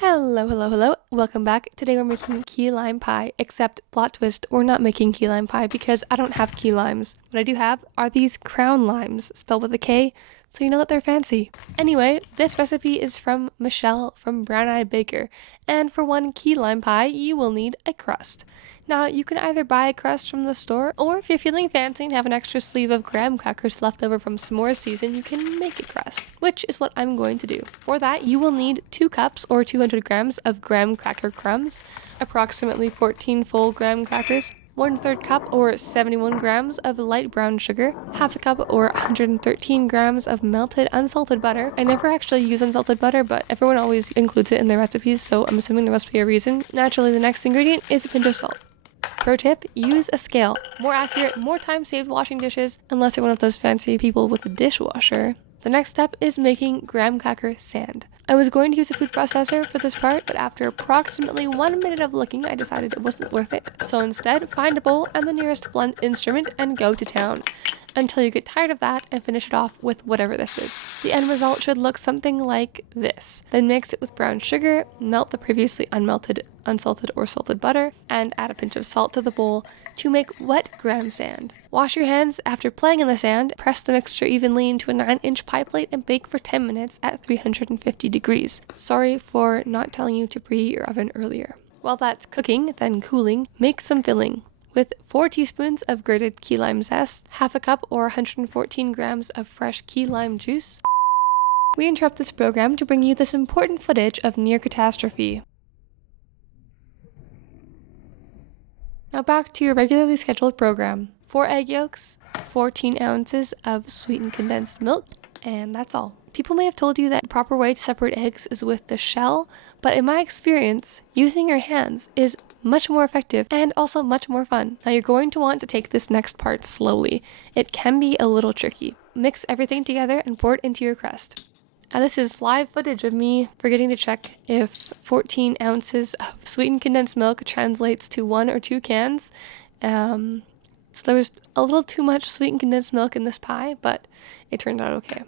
Hello, hello, hello. Welcome back. Today we're making key lime pie, except plot twist, we're not making key lime pie because I don't have key limes. What I do have are these crown limes, spelled with a K, so you know that they're fancy. Anyway, this recipe is from Michelle from Brown Eyed Baker, and for one key lime pie, you will need a crust. Now, you can either buy a crust from the store, or if you're feeling fancy and have an extra sleeve of graham crackers left over from s'mores season, you can make a crust, which is what I'm going to do. For that, you will need 2 cups or 200 grams of graham cracker crumbs, approximately 14 full graham crackers, 1/3 cup or 71 grams of light brown sugar, half a cup or 113 grams of melted unsalted butter. I never actually use unsalted butter, but everyone always includes it in their recipes, so I'm assuming there must be a reason. Naturally, the next ingredient is a pinch of salt. Pro tip, use a scale. More accurate, more time saved washing dishes, unless you're one of those fancy people with a dishwasher. The next step is making graham cracker sand. I was going to use a food processor for this part, but after approximately 1 minute of looking, I decided it wasn't worth it. So instead, find a bowl and the nearest blunt instrument and go to town, until you get tired of that and finish it off with whatever this is. The end result should look something like this. Then mix it with brown sugar, melt the previously unmelted unsalted or salted butter, and add a pinch of salt to the bowl to make wet graham sand. Wash your hands after playing in the sand, press the mixture evenly into a 9-inch pie plate and bake for 10 minutes at 350 degrees. Sorry for not telling you to preheat your oven earlier. While that's cooking, then cooling, make some filling. With 4 teaspoons of grated key lime zest, half a cup or 114 grams of fresh key lime juice. We interrupt this program to bring you this important footage of near catastrophe. Now back to your regularly scheduled program. 4 egg yolks, 14 ounces of sweetened condensed milk, and that's all. People may have told you that the proper way to separate eggs is with the shell, but in my experience, using your hands is much more effective and also much more fun. Now you're going to want to take this next part slowly. It can be a little tricky. Mix everything together and pour it into your crust. Now this is live footage of me forgetting to check if 14 ounces of sweetened condensed milk translates to 1 or 2 cans. So there was a little too much sweetened condensed milk in this pie, but it turned out okay.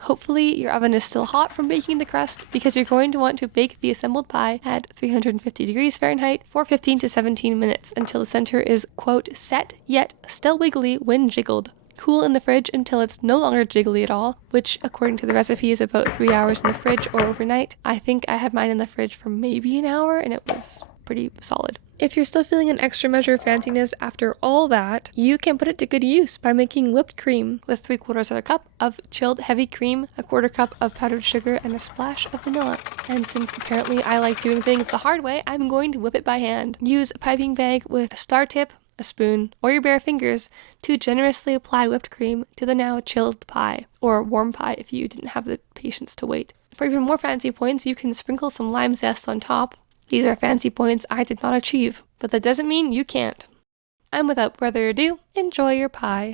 Hopefully your oven is still hot from baking the crust, because you're going to want to bake the assembled pie at 350 degrees Fahrenheit for 15 to 17 minutes until the center is, quote, set yet still wiggly when jiggled. Cool in the fridge until it's no longer jiggly at all, which according to the recipe is about 3 hours in the fridge or overnight. I think I had mine in the fridge for maybe an hour and it was pretty solid. If you're still feeling an extra measure of fanciness after all that, you can put it to good use by making whipped cream with 3/4 cup of chilled heavy cream, 1/4 cup of powdered sugar, and a splash of vanilla. And since apparently I like doing things the hard way, I'm going to whip it by hand. Use a piping bag with a star tip, a spoon, or your bare fingers to generously apply whipped cream to the now chilled pie, or warm pie if you didn't have the patience to wait. For even more fancy points, you can sprinkle some lime zest on top. These are fancy points I did not achieve, but that doesn't mean you can't. And without further ado, enjoy your pie.